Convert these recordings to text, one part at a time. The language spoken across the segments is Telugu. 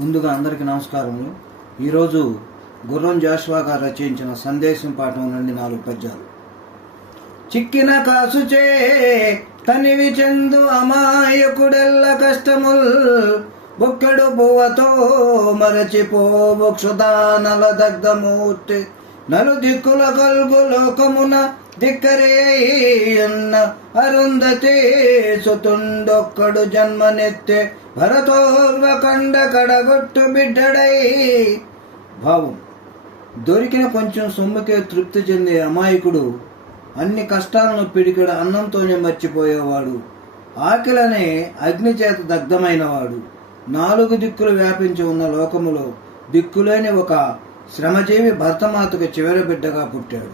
ముందుగా అందరికీ నమస్కారములు. ఈరోజు గుర్రం జాషువా గారు రచించిన సందేశం పాఠం నుండి నాలుగు పద్యాలు. చిక్కిన కాసుచే తనివి చెందు అమాయకుడెల్ల కష్టముల్ బొక్కెడు పువ్వతో మరచిపో బుక్షుదానల దగ్ధమూర్తి నలు దిక్కుల కల్గు లోకమున దిక్కరేయన్న అరుంధతి సుతుండొక్కడు జన్మనెత్తే భరతోర్వ కండ కడగొట్టు బిడ్డడై. భావం. దొరికిన కొంచెం సొమ్ముకే తృప్తి చెందే అమాయకుడు అన్ని కష్టాలను పిడికిడ అన్నంతోనే మర్చిపోయేవాడు. ఆకలనే అగ్ని చేత దగ్ధమైనవాడు. నాలుగు దిక్కులు వ్యాపించి ఉన్న లోకములో దిక్కులేని ఒక శ్రమజీవి భర్తమాతకు చివరి బిడ్డగా పుట్టాడు.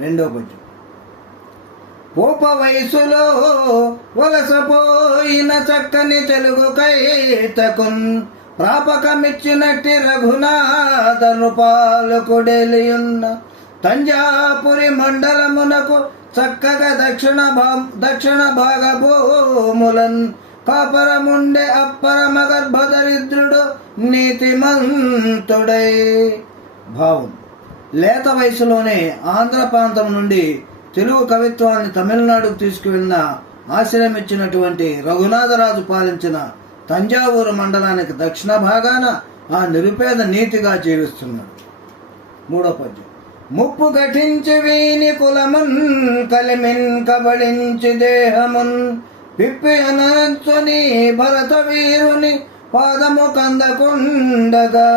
రెండో పద్యం. పోప వయసులో వలసపోయిన చక్కని తెలుగు కైతకున్ ప్రాపకమిచ్చినట్టి రఘునాథను పాలకుడెలియున్న తంజాపురి మండలమునకు చక్కగా దక్షిణ భా దక్షిణ భాగభూములన్ కాపరముండే అప్పరమ గర్భదరిద్రుడు నీతిమంతుడై. భావం. లేత వయసులోనే ఆంధ్ర ప్రాంతం నుండి తెలుగు కవిత్వాన్ని తమిళనాడుకు తీసుకువెళ్ళిన ఆశ్రయమిచ్చినటువంటి రఘునాథరాజు పాలించిన తంజావూరు మండలానికి దక్షిణ భాగాన ఆ నిరుపేద నీతిగా జీవిస్తున్నాడు. మూడో పద్యం. ముప్పు ఘటించి వీని కులమున్ కలిమిన్ కబళించి దేహమున్ పిప్పి అనంచుని భరత వీరుని పాదము కందకుండగా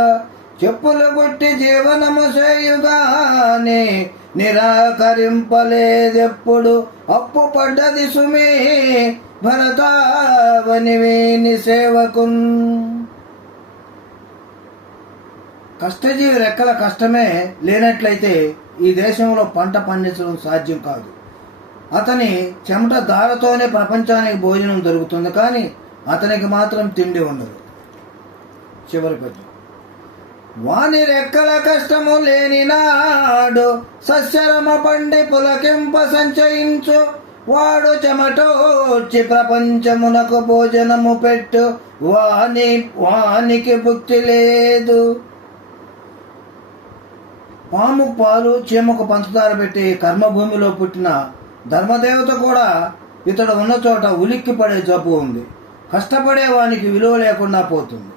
చెప్పులు గుట్టి జీవనము చేయుగానే నిరాకరింపలేదెప్పుడు. అప్పు పడ్డది సుమే భరతావని వీని సేవకున్. కష్టజీవి రెక్కల కష్టమే లేనట్లయితే ఈ దేశంలో పంట పండించడం సాధ్యం కాదు. అతని చెమట దారతోనే ప్రపంచానికి భోజనం దొరుకుతుంది కానీ అతనికి మాత్రం తిండి ఉండదు. చివరి పద్యం వాని రెక్కల కష్టము లేని నాడు సస్యరమ పండి పులకింప సంచయించు. వాడు చెమటోర్చి ప్రపంచమునకు భోజనము పెట్టు. వాని వానికి భుక్తి లేదు. పాము పాలు చీమకు పంచదార పెట్టి కర్మభూమిలో పుట్టిన ధర్మదేవత కూడా ఇతడు ఉన్న చోట ఉలిక్కి పడే జబ్బు ఉంది. కష్టపడే వానికి విలువ లేకుండా పోతుంది.